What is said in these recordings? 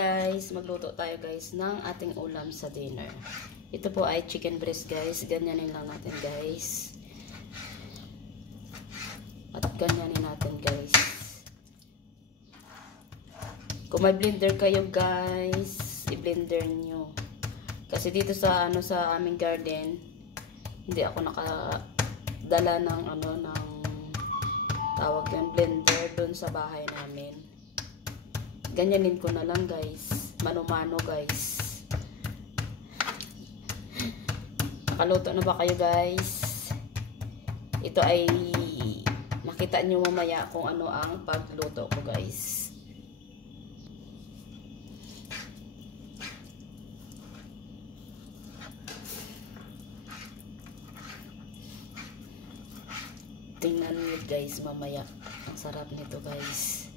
Guys, magluto tayo guys ng ating ulam sa dinner. Ito po ay chicken breast guys. Ganyanin lang natin guys. At ganyanin natin guys. Kung may blender kayo guys, i-blender nyo. Kasi dito sa sa aming garden, hindi ako nakadala ng ng tawag yung blender doon sa bahay namin. Ganyanin ko na lang guys. Mano-mano guys. Nakaluto na ba kayo guys? Ito ay makita nyo mamaya kung ano ang pagluto ko guys. Tingnan nyo guys mamaya. Ang sarap nito guys.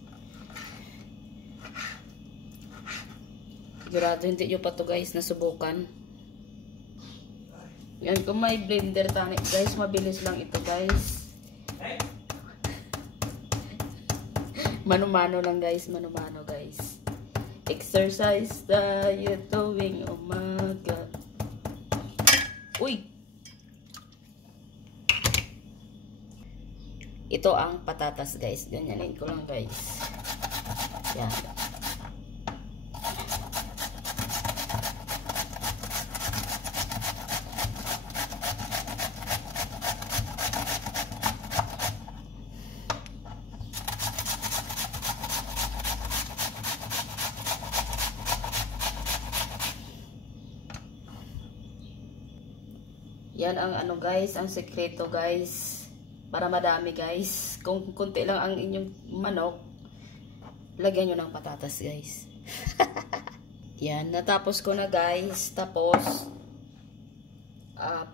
Sigurado hindi nyo pa to guys nasubukan. Yan, kung may blender tonic guys, mabilis lang ito guys. Mano-mano lang guys, mano-mano guys. Exercise tayo tuwing umaga. Uy! Ito ang patatas guys. Ganyanin ko lang guys. Yan. Yan ang guys, ang sekreto guys. Para madami guys. Kung kunti lang ang inyong manok, lagyan nyo ng patatas guys. Yan, natapos ko na guys. Tapos,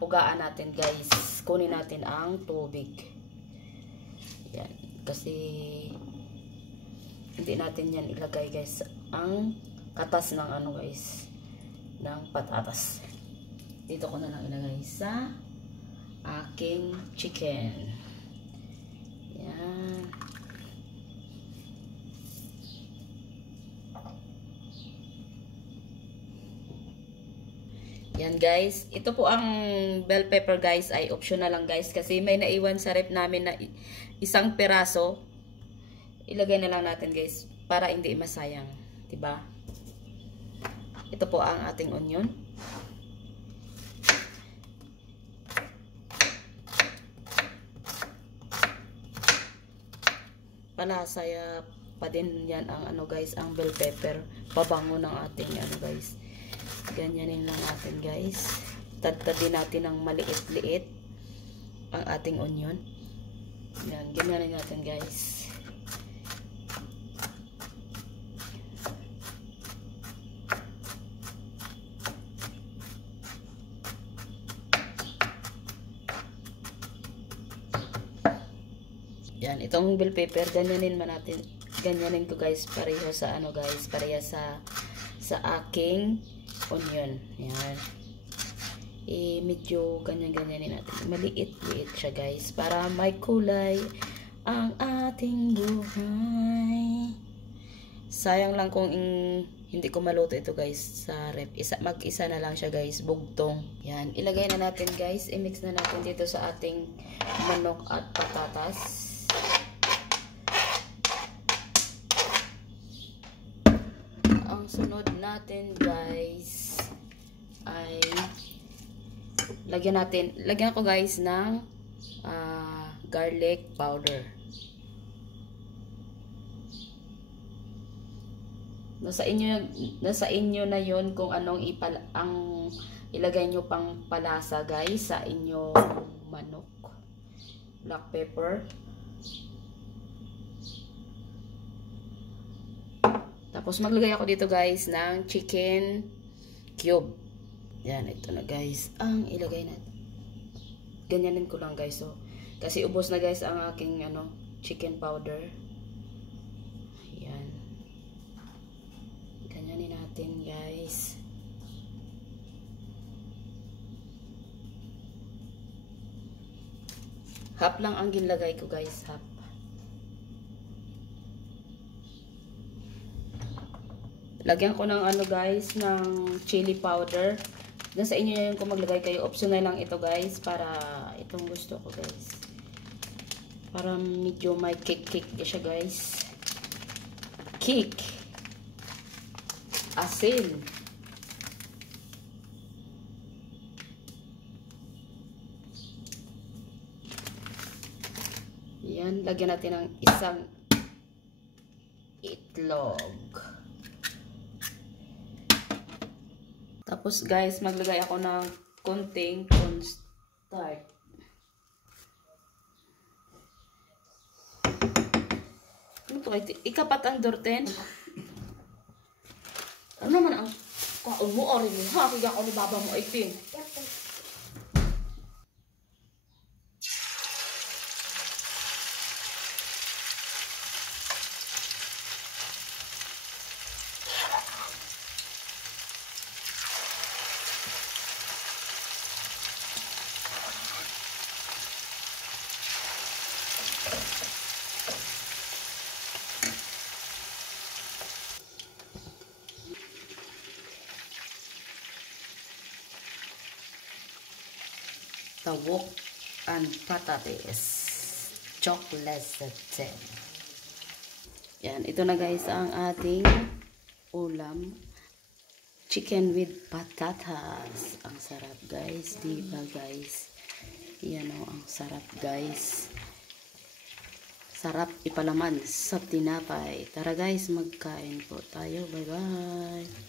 pugaan natin guys. Kunin natin ang tubig. Yan, kasi hindi natin yan ilagay guys. Ang katas ng guys, ng patatas. Dito ko na lang ilagay sa aking chicken. Yan. Yan guys. Ito po ang bell pepper guys ay optional lang guys. Kasi may naiwan sa rep namin na isang peraso. Ilagay na lang natin guys. Para hindi masayang. Diba? Ito po ang ating onion. Palasaya pa din yan ang guys, ang bell pepper, pabango ng ating guys. Ganyanin lang natin guys. Tadtadin natin ng maliit-liit ang ating onion. Yan, ganyanin natin guys. Yan, itong bell pepper, ganyanin man natin. Ganyanin ko guys, pareho sa guys, pareho sa aking onion. Yan. Medyo ganyan-ganyanin natin. Maliit-liit siya guys, para may kulay ang ating buhay. Sayang lang kung hindi ko maluto ito guys sa rep. Mag-isa na lang siya guys, bugtong. Yan, ilagay na natin guys. I-mix na natin dito sa ating manok at patatas. Ang sunod natin guys ay lagyan ko guys ng garlic powder. Nasa inyo na yon kung anong ilagay nyo pang palasa guys sa inyong manok. Black pepper. Tapos maglagay ako dito guys ng chicken cube. Yan, ito na guys ang ilagay natin. Ganyanin ko lang guys. So, kasi ubos na guys ang aking chicken powder. Yan. Ganyanin natin guys. Half lang ang ginlagay ko guys, half. Lagyan ko ng ano guys, ng chili powder. Doon sa inyo yun kung maglagay kayo. Optional lang ito guys, para itong gusto ko guys. Para medyo may kick siya guys. Kick. Asin. Yan, lagyan natin ng isang itlog. Tapos guys, maglagay ako ng konting cornstarch. Ano to? Ikapat ang dorten? Ano naman ang kaon mo? Orin mo ha? Kaya ako ni baba mo ay pin. Tawok and patates. Chocolate set. Yan, ito na guys ang ating ulam. Chicken with patatas. Ang sarap guys, di ba guys? Yan o, ang sarap guys. Sarap ipalaman sa tinapay. Tara guys, magkain po tayo. Bye bye.